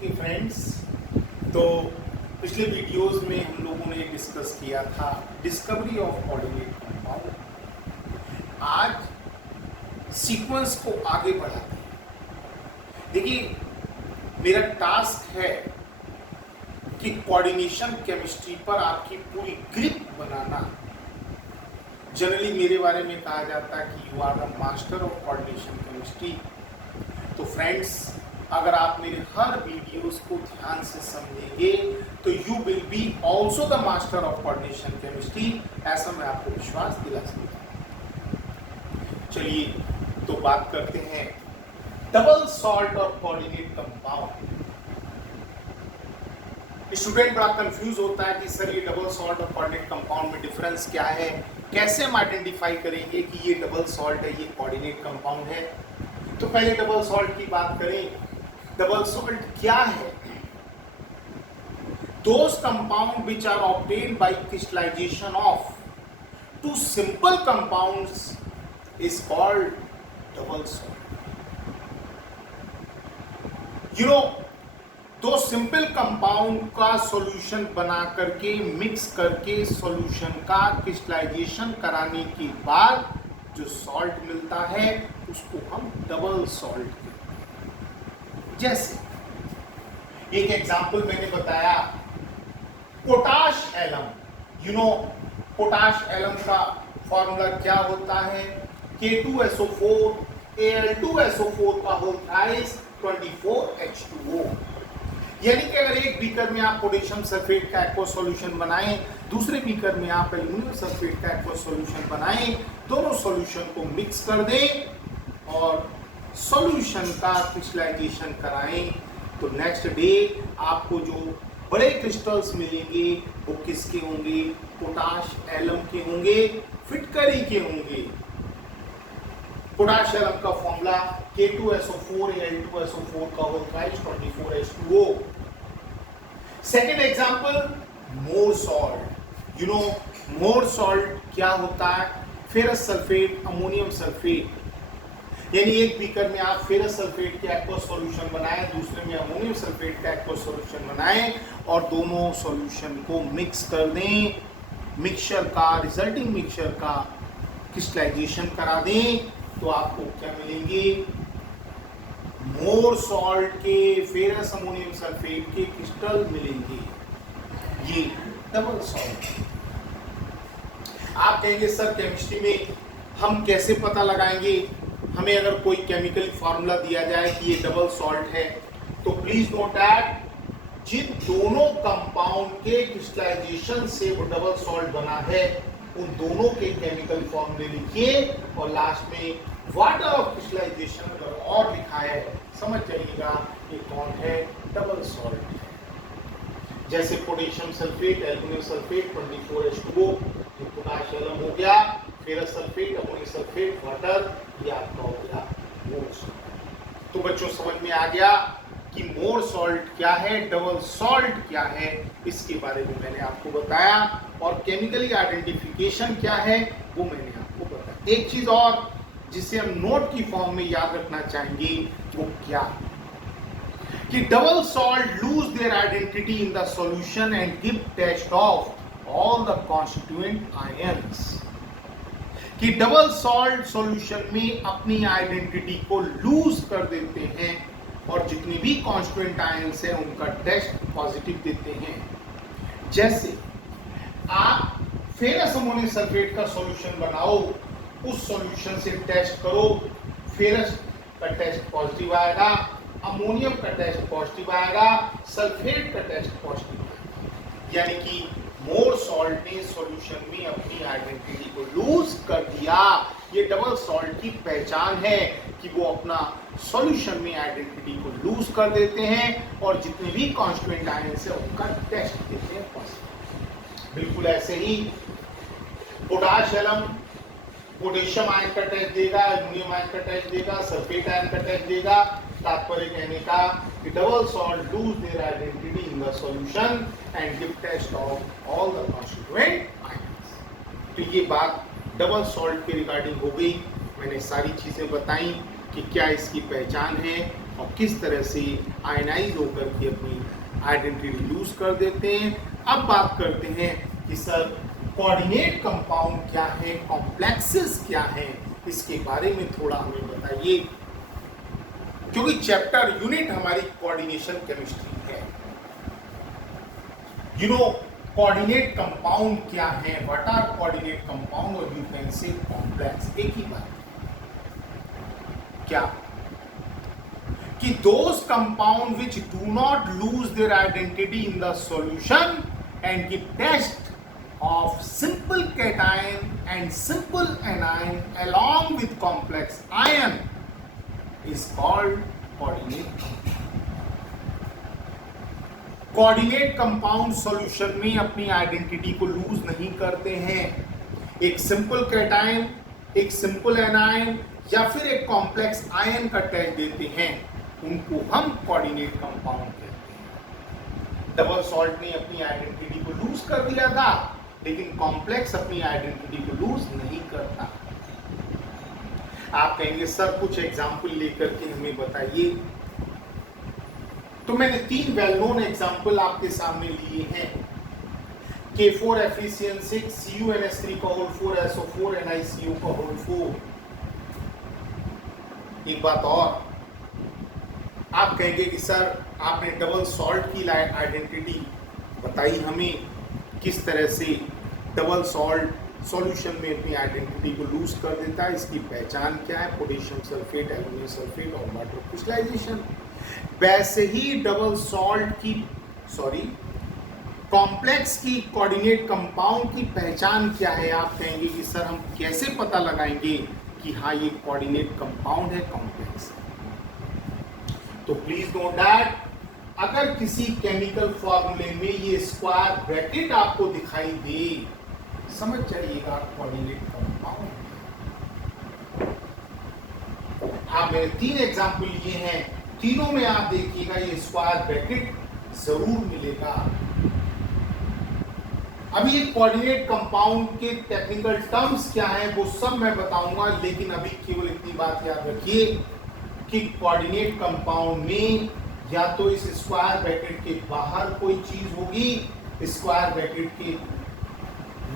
Okay friends, तो पिछले videos में हम लोगों ने डिस्कस किया था डिस्कवरी ऑफ कोऑर्डिनेट कंपाउंड। आज सीक्वेंस को आगे बढ़ाते हैं। देखिए, मेरा टास्क है कि कोऑर्डिनेशन केमिस्ट्री पर आपकी पूरी ग्रिप बनाना। जनरली मेरे बारे में कहा जाता है कि you are the master of coordination chemistry. तो फ्रेंड्स, अगर आप मेरे हर वीडियोस को ध्यान से समझेंगे तो you will be also the master of coordination chemistry, ऐसा मैं आपको विश्वास दिला सकता हूं। चलिए तो बात करते हैं डबल सॉल्ट और कोऑर्डिनेट कंपाउंड। स्टूडेंट बड़ा कंफ्यूज होता है कि सर ये डबल सॉल्ट और कोऑर्डिनेट कंपाउंड में डिफरेंस क्या है, कैसे हम आइडेंटिफाई करेंगे कि ये डबल सॉल्ट है, ये कोऑर्डिनेट कंपाउंड है। तो पहले डबल सॉल्ट की बात करें। डबल सॉल्ट क्या है? Those compound which are obtained by crystallisation of two simple compounds is called double salt. You know, दो सिंपल कंपाउंड का सॉल्यूशन बना करके मिक्स करके सॉल्यूशन का क्रिस्टलाइजेशन कराने के बाद जो सॉल्ट मिलता है उसको हम डबल सॉल्ट कहते हैं। जैसे एक एग्जांपल मैंने बताया, potash alum. You know, potash alum का फॉर्मूला क्या होता है? K2SO4 Al2SO4 का होल थ्राइस 24H2O। यानी कि अगर एक बीकर में आप पोटेशियम सल्फेट का एक्वा सॉल्यूशन बनाएं, दूसरे बीकर में आप एल्युमिनियम सल्फेट का एक्वा सॉल्यूशन बनाएं, दोनों सॉल्यूशन को मिक्स कर दें और सॉल्यूशन का क्रिस्टलाइजेशन कराएं, तो नेक्स्ट डे आपको जो बड़े क्रिस्टल्स मिलेंगे वो किसके होंगे? पोटाश एलम के होंगे, फिटकरी के होंगे। पोटाश एलम का फॉर्मूला K2SO4 Al2SO4 का whole thrice 24H2O। Second example, Mohr salt. You know, Mohr salt क्या होता है? Ferrous sulphate, ammonium sulphate. यानी एक बीकर में आप फेरस सल्फेट के एक्वा सॉल्यूशन बनाएं, दूसरे में अमोनियम सल्फेट का एक्वा सॉल्यूशन बनाएं और दोनों सॉल्यूशन को मिक्स कर दें। मिक्सचर का, रिजल्टिंग मिक्सचर का क्रिस्टलाइजेशन करा दें, तो आपको क्या मिलेंगे? मोर सॉल्ट के फेरस अमोनियम सल्फेट के क्रिस्टल मिलेंगे। ये डबल सॉल्ट। आप कहेंगे सर केमिस्ट्री में हम कैसे पता लगाएंगे? हमें अगर कोई केमिकल फार्मूला दिया जाए कि ये डबल सॉल्ट है, तो प्लीज नोट दैट जिन दोनों कंपाउंड के क्रिस्टलाइजेशन से वो डबल सॉल्ट बना है, उन दोनों के केमिकल फॉर्मूले लिखिए और लास्ट में वाटर ऑफ क्रिस्टलाइजेशन अगर और लिखा है, समझ जाइएगा ये कौन है? डबल सॉल्ट है। जैसे potassium sulphate, aluminium sulphate 24H2O, ये पोटाश एलम हो गया, ferrous sulphate, ammonium sulphate, water, ये आपका हो गया मोर सॉल्ट। तो बच्चों समझ में आ गया कि मोर सॉल्ट क्या है, डबल सॉल्ट क्या है, इसके बारे में मैंने आपको बताया, और केमिकली आइडेंटिफिकेशन क्या है वो मैंने आपको बताया। एक चीज और जिसे हम नोट की फॉर्म में याद रखना चाहेंगे वो क्या कि double salt lose their identity in the solution and give test of all the constituent ions. कि डबल सॉल्ट सॉल्यूशन में अपनी आइडेंटिटी को लूज कर देते हैं और जितने भी कॉन्स्टिट्यूएंट आयंस हैं उनका टेस्ट पॉजिटिव देते हैं। जैसे आप फेरस अमोनियम सल्फेट का सॉल्यूशन बनाओ, उस सॉल्यूशन से टेस्ट करो, फेरस का टेस्ट पॉजिटिव आएगा, अमोनियम का टेस्ट पॉजिटिव आएगा, सल्फेट का टेस्ट पॉजिटिव आएगा। यानी कि मोर सॉल्ट ने सॉल्यूशन में अपनी आइडेंटिटी को लूज कर दिया। ये डबल सॉल्ट की पहचान है कि वो अपना सॉल्यूशन में आइडेंटिटी को लूज कर देते हैं और जितने भी कॉन्स्टिट्यूएंट आयंस है उनका टेस्ट देते हैं पॉजिटिव। बिल्कुल ऐसे ही पोटाश एलम पोटेशियम आयन का टेस्ट देगा, एल्युमिनियम आयन का टेस्ट देगा, सल्फेट आयन का टेस्ट देगा। तात्पर्य कहने का कि double salt lose their identity in the solution and give test of all the constituent ions. तो ये बात डबल सॉल्ट के रिगार्डिंग हो गई। मैंने सारी चीजें बताई कि क्या इसकी पहचान है और किस तरह से आयनाइज होकर के अपनी आइडेंटिटी लूज कर देते हैं। अब बात करते हैं कि सर कोऑर्डिनेट कंपाउंड क्या है, कॉम्प्लेक्सेस क्या है, इसके बारे में थोड़ा हमें बताइए, क्योंकि चैप्टर यूनिट हमारी कोऑर्डिनेशन केमिस्ट्री है। यू नो कोऑर्डिनेट कंपाउंड क्या है, व्हाट आर कोऑर्डिनेट कंपाउंड, और यू कैन से कॉम्प्लेक्स, एक ही बात क्या कि those compound which do not lose their identity in the solution and give test of simple cation and simple anion along with complex ion is called coordinate coordinate compound solution में अपनी identity को loose नहीं करते हैं। एक simple cation, एक simple anion या फिर एक कॉम्प्लेक्स आयन का टेस्ट देते हैं, उनको हम कोऑर्डिनेट कंपाउंड कहते हैं। डबल सॉल्ट ने अपनी आइडेंटिटी को लूज कर दिया था, लेकिन कॉम्प्लेक्स अपनी आइडेंटिटी को लूज नहीं करता। आप कहेंगे सर कुछ एग्जाम्पल लेकर के हमें बताइए, तो मैंने 3 वेल नोन एग्जाम्पल आपके सामने लिए हैं। K4FeCN6 CuNH3 NiCO4। एक बात और, आप कहेंगे कि सर आपने डबल सॉल्ट की आइडेंटिटी बताई हमें, किस तरह से डबल सॉल्ट सॉल्यूशन में अपनी आइडेंटिटी को लूज कर देता है, इसकी पहचान क्या है, पोटेशियम सल्फेट, एल्युमिनियम सल्फेट और वाटर क्रिस्टलाइजेशन। वैसे ही डबल सॉल्ट की कॉम्प्लेक्स की कोऑर्डिनेट कंपाउंड की पहचान क्या है। आप कहेंगे कि सर हम कैसे पता लगाएंगे कि हाँ ये कोऑर्डिनेट कंपाउंड है, कॉम्प्लेक्स है। तो प्लीज नोट दैट अगर किसी केमिकल फॉर्मूले में ये स्क्वायर ब्रैकेट आपको दिखाई दे, समझ जाइएगा कोऑर्डिनेट कंपाउंड। आप मैंने 3 एग्जाम्पल लिए हैं, तीनों में आप देखिएगा ये स्क्वायर ब्रैकेट जरूर मिलेगा। अभी ये कोऑर्डिनेट कंपाउंड के टेक्निकल टर्म्स क्या है वो सब मैं बताऊंगा, लेकिन अभी केवल इतनी बात याद रखिए कि कोऑर्डिनेट कंपाउंड में या तो इस स्क्वायर ब्रैकेट के बाहर कोई चीज होगी, स्क्वायर ब्रैकेट के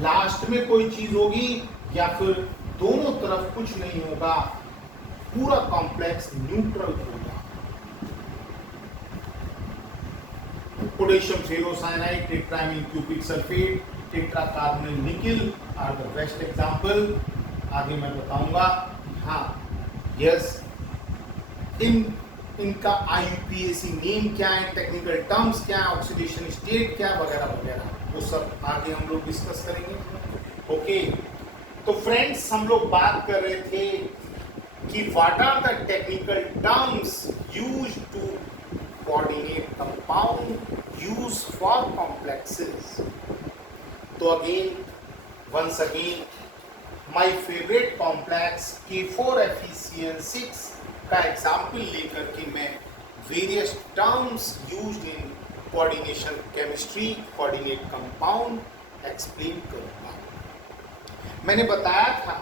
लास्ट में कोई चीज होगी, या फिर दोनों तरफ कुछ नहीं होगा, पूरा कॉम्प्लेक्स न्यूट्रल होगा। Potassium ferrocyanide, tetraammine cupric sulphate, tetracarbonyl nickel are the best example. आगे मैं बताऊंगा। हाँ, यस, इनका IUPAC नेम क्या है, टेक्निकल टर्म्स क्या है, ऑक्सीडेशन स्टेट क्या, वगैरह वगैरह, वो सब आगे हम लोग डिस्कस करेंगे। ओके, तो फ्रेंड्स हम लोग बात कर रहे थे कि what are the technical terms used to coordinate compound use for complexes. तो again once again my favourite complex K4FeCN6 का एग्जाम्पल लेकर के मैं various terms used in coordination chemistry, coordinate compound explain करूंगा। मैंने बताया था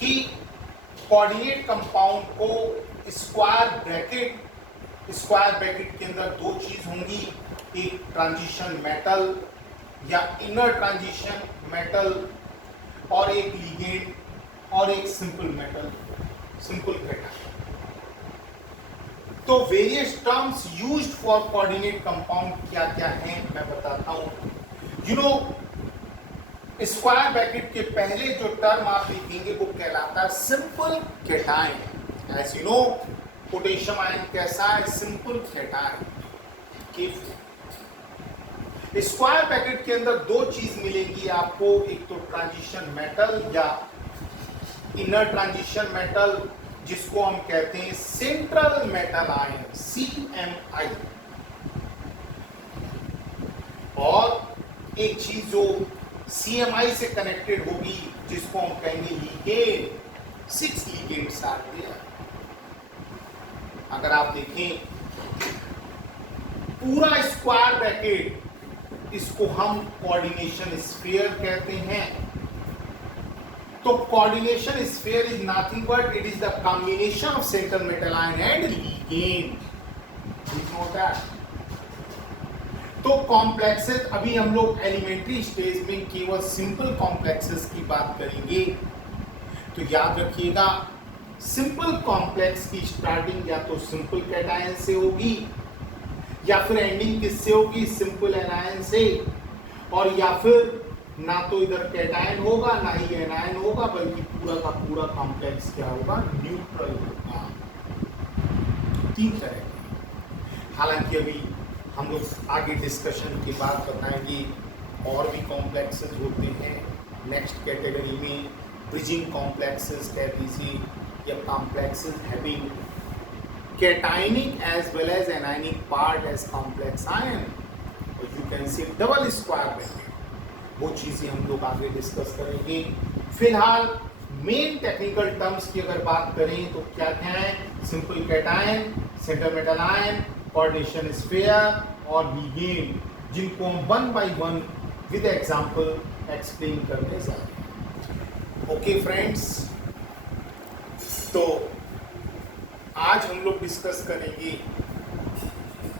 कि कोऑर्डिनेट कंपाउंड को स्क्वायर ब्रैकेट के अंदर 2 चीज होंगी, एक ट्रांजिशन मेटल या इनर ट्रांजिशन मेटल और एक लिगेंड और एक सिंपल मेटल, सिंपल कैटायन। तो various terms used for coordinate compound क्या क्या हैं मैं बताता हूं। यू नो स्क्वायर ब्रैकेट के पहले जो टर्म आप लिखेंगे वो कहलाता है simple cation. As you know potassium ion कैसा है, सिंपल कैटायन। स्क्वायर ब्रैकेट के अंदर 2 चीज मिलेंगी आपको, एक तो ट्रांजिशन मेटल या इनर ट्रांजिशन मेटल, जिसको हम कहते हैं सेंट्रल मेटल आयन CMI, और एक चीज जो CMI से कनेक्टेड होगी जिसको हम कहेंगे लिगेंड। 6 ligands are there. अगर आप देखें पूरा स्क्वायर ब्रैकेट, इसको हम कोऑर्डिनेशन स्फीयर कहते हैं। तो coordination sphere is nothing but it is the combination of central metal ion and ligand. Ligand, please note that. तो कॉम्प्लेक्सेस, अभी हम लोग एलिमेंट्री स्टेज में केवल सिंपल कॉम्प्लेक्सेस की बात करेंगे। तो याद रखिएगा, सिंपल कॉम्प्लेक्स की स्टार्टिंग या तो सिंपल कैटायन से होगी या फिर एंडिंग किससे होगी, सिंपल एनायन से, और या फिर ना तो इधर कैटायन होगा ना ही एनायन होगा, बल्कि पूरा का पूरा कॉम्प्लेक्स क्या होगा, न्यूट्रल होगा। तीन तरह के, हालांकि अभी हम लोग आगे डिस्कशन के बाद बताएंगे और भी कॉम्प्लेक्सेस होते हैं नेक्स्ट कैटेगरी में, ब्रिजिंग कॉम्प्लेक्सेस कह दीजिए, या complexes having cationic as well as anionic part as complex ion, or you can say double square bracket, वो चीजें हम लोग आगे डिस्कस करेंगे। फिलहाल मेन टेक्निकल टर्म्स की अगर बात करें तो क्या क्या है, simple cation, centre metal ion, coordination sphere और लिगेंड, जिनको हम one by one with example explain करने जा रहे हैं। ओके फ्रेंड्स, तो आज हम लोग डिस्कस करेंगे,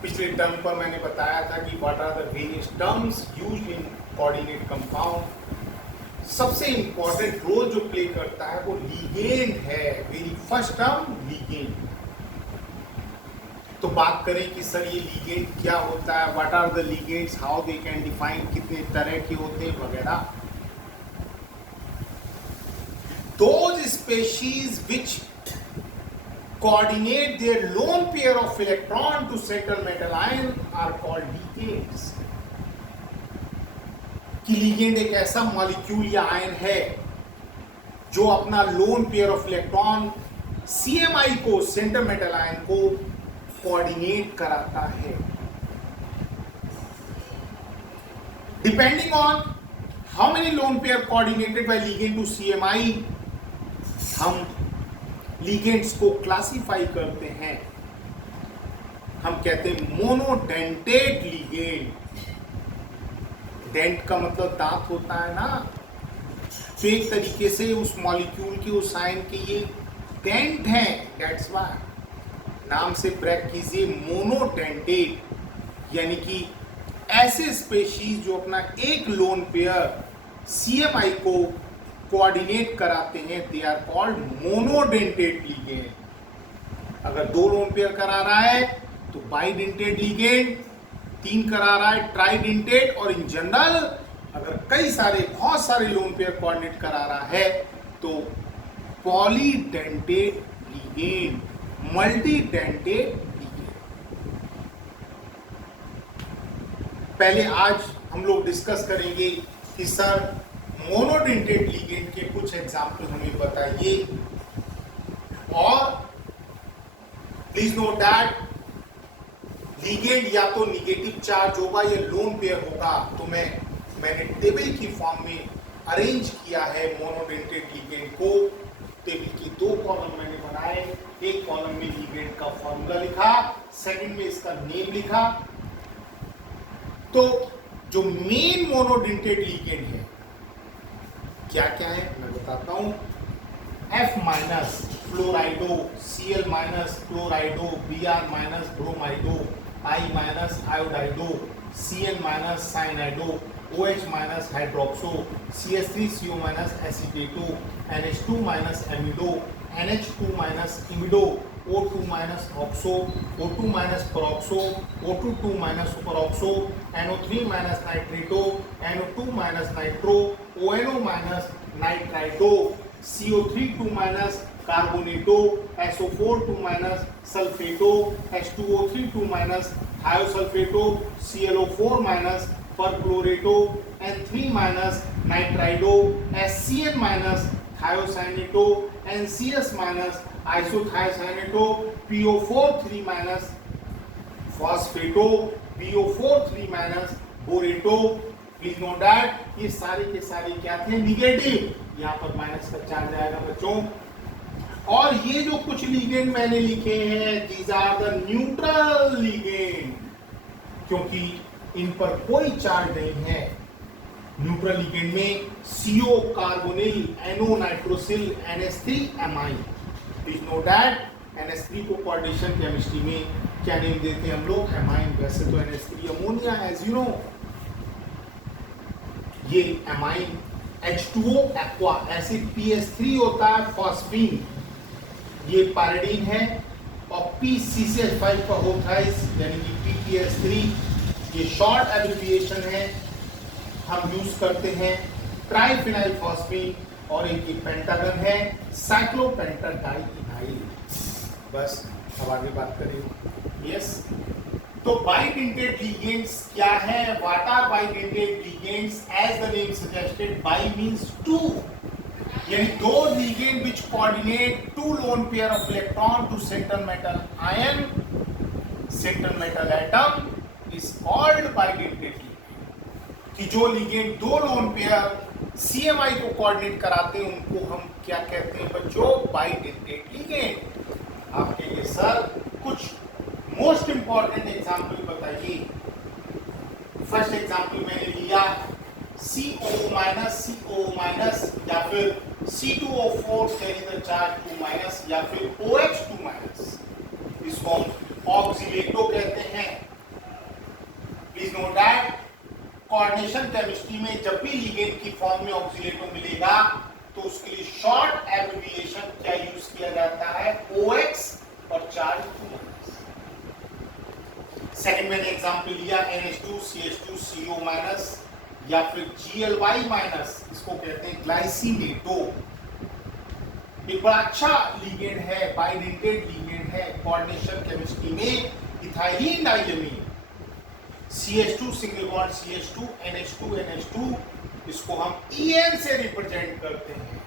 पिछले टर्म पर मैंने बताया था कि what are the various terms used in coordinate compound. सबसे इंपॉर्टेंट रोल जो प्ले करता है वो लिगेंड है, वेरी फर्स्ट टर्म लिगेंड। तो बात करें कि सर ये लिगेंड क्या होता है, what are the ligands, how they can define, कितने तरह के होते हैं वगैरह। Those species which coordinate their lone pair of electron to central metal ion are called ligands। कि लिगेंड एक ऐसा मॉलिक्यूल या आयन है जो अपना lone pair of electron CMI को, सेंटर मेटल आयन को कोऑर्डिनेट कराता है। Depending on how many lone pair coordinated by ligand to CMI, हम लिगेंड्स को क्लासिफाई करते हैं। हम कहते हैं मोनोडेंटेट लिगेंड, डेंट का मतलब दांत होता है ना, तो एक तरीके से उस मॉलिक्यूल की, उस आयन के ये डेंट है, दैट्स व्हाई नाम से ब्रेक कीजिए मोनोडेंटेट, यानी कि ऐसे स्पेशीज जो अपना एक लोन पेयर CMI को कोऑर्डिनेट कराते हैं, they are called monodentate ligand. अगर दो लोन पेयर करा रहा है तो बाइडेंटेट लिगेंड, तीन करा रहा है ट्राइडेंटेट, और इन जनरल अगर कई सारे, बहुत सारे लोन पेयर कोऑर्डिनेट करा रहा है तो पॉलीडेंटेट लिगेंड, मल्टीडेंटेट लिगेंड। पहले आज हम लोग डिस्कस करेंगे कि सर मोनोडेंटेट लिगेंड के कुछ एग्जाम्पल हमें बताइए, और प्लीज नोट दैट लिगेंड या तो निगेटिव चार्ज होगा या लोन पेयर होगा। तो मैंने टेबल की फॉर्म में अरेंज किया है मोनोडेंटेट लिगेंड को। टेबल की दो कॉलम मैंने बनाए, एक कॉलम में लिगेंड का फॉर्मूला लिखा, सेकंड में इसका नेम लिखा। तो जो मेन मोनोडेंटेट लिगेंड है क्या क्या है मैं बताता हूं। F minus fluorido, Cl minus chlorido, Br minus bromido, I minus iodido, Cn minus cyanido, OH minus hydroxo, CH3CO minus acetato, NH2 minus amido, NH2 minus imido, O2 minus oxo, O2 minus peroxo, O2 minus superoxo, NO3 minus nitrato, NO2 minus nitro, ONO minus nitrito, CO3 minus carbonato, SO4 minus sulphato, H2O3 minus thiosulphato, ClO4 minus perchlorato, N3 minus nitrido, SCN minus thiocyanato, NCS minus isothiocyanato, PO4 minus phosphato, PO4 minus borato. Please note that ये सारे के सारे क्या थे, negative, यहाँ पर minus का charge आएगा बच्चों। और ये जो कुछ लिगेंड मैंने लिखे हैं, these are the neutral ligand, क्योंकि इन पर कोई चार्ज नहीं है। न्यूट्रल लिगेंड में CO carbonyl, NO nitrosyl, NH3 amine। Please note that NH3 को कोऑर्डिनेशन केमिस्ट्री में क्या नेम देते हैं हम लोग? एमाइन। वैसे तो NH3 अमोनिया है, एज यू नो। ये एमाइन H2O एक्वा, ऐसे PS3 होता है फॉस्फीन, ये पैराडीन है, और PCCH5 का होता है यानी कि PTS3, ये शॉर्ट एब्रिविएशन है, हम यूज करते हैं ट्राइफिनाइल फॉस्फीन, और एक पेंटागन है साइक्लोपेंटाडाइइथाइल। बस अब आगे बात करें। यस, तो बाइडेंटेड लिगेंड्स क्या है? What are bidentate ligands? As the name suggested, bi means two, यानी दो ligand which coordinate to lone pair of electron to central metal ion, central metal atom is called bidentate. कि जो ligand दो lone pair CMI को coordinate कराते हैं उनको हम क्या कहते हैं बच्चों? Bidentate ligand. आपके लिए सर कुछ मोस्ट इंपॉर्टेंट एग्जांपल बताइए। फर्स्ट एग्जांपल मैंने लिया CO- या फिर C2O4 कैरी द चार्ज 2- या फिर OH2-, इसको हम ऑक्सीलेटो कहते हैं। Please note that coordination chemistry में जब भी लिगेंड की फॉर्म में ऑक्सीलेटो मिलेगा तो उसके लिए शॉर्ट एब्रिविएशन क्या यूज किया जाता है? OX और चार्ज 2-। सेकंड मैंने एग्जांपल लिया NH2 CH2 CO- या फिर GLY-, इसको कहते हैं ग्लाइसिनेटो। एक बड़ा अच्छा लिगेंड है, बाइडेंटेड लिगेंड है कोऑर्डिनेशन केमिस्ट्री में। Ethylene diamine, CH2 single bond CH2 NH2 इसको हम EN से रिप्रेजेंट करते हैं।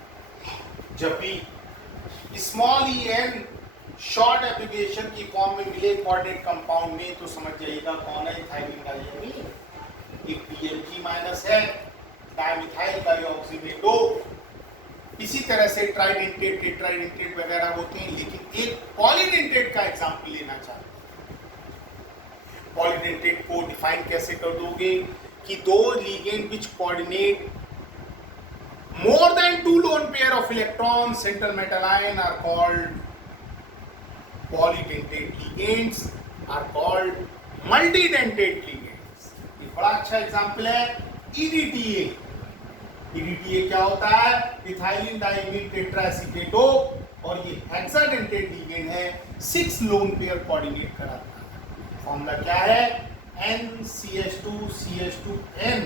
जब भी स्मॉल en शॉर्ट एब्रिविएशन की फॉर्म में मिले कोऑर्डिनेट कंपाउंड में तो समझ जाइएगा कौन है? Ethylene diamine. एक PLG- है, डाइमिथाइल डाइऑक्सीनेटो। इसी तरह से ट्राइडेंटेट, टेट्राइडेंटेट वगैरह होते हैं, लेकिन एक पॉलीडेंटेट का एग्जांपल लेना चाहते हैं। पॉलीडेंटेट को डिफाइन कैसे कर दोगे? कि दो ligand which coordinate more than two lone pair of electrons central metal ion are called polydentate ligands, are called multidentate ligands। ये बड़ा अच्छा एग्जांपल है EDTA। EDTA क्या होता है? इथाइलिन डाइमीन टेट्राएसीटेटो, और ये हेक्साडेंटेट लिगेंड है, 6 लोन पेयर कोऑर्डिनेट कराता है। फॉर्मूला क्या है? NCH2 CH2N,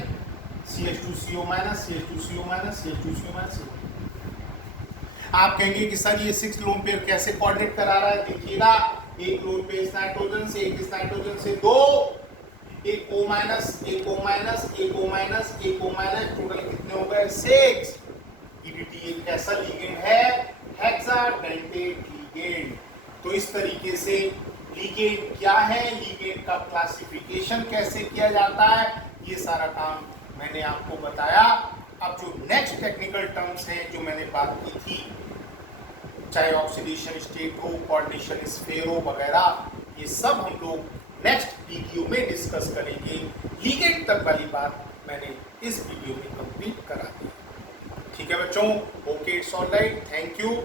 CH2CO-, CH2CO-, CH2CO-। आप कहेंगे कि सर ये 6 लोन पेयर कैसे कोऑर्डिनेट करा रहा है? देखिएगा, एक लोन पेयर इस नाइट्रोजन से, एक इस नाइट्रोजन से, दो, एक O-, एक O-, एक O-, एक O-, टोटल कितने हो गए? 6। EDTA एक कैसा लिगेंड है? Hexadentate ligand. तो इस तरीके से लिगेंड क्या है, लिगेंड का क्लासिफिकेशन कैसे किया जाता है, ये सारा काम मैंने आपको बताया। अब जो नेक्स्ट टेक्निकल टर्म्स हैं जो मैंने बात की थी, चाहे ऑक्सीडेशन स्टेट हो, कोऑर्डिनेशन स्फीयर हो वगैरह, ये सब हम लोग नेक्स्ट वीडियो में डिस्कस करेंगे। लिगेंड तक वाली बात मैंने इस वीडियो में कंप्लीट करा दी। ठीक है बच्चों, okay, it's alright, thank you.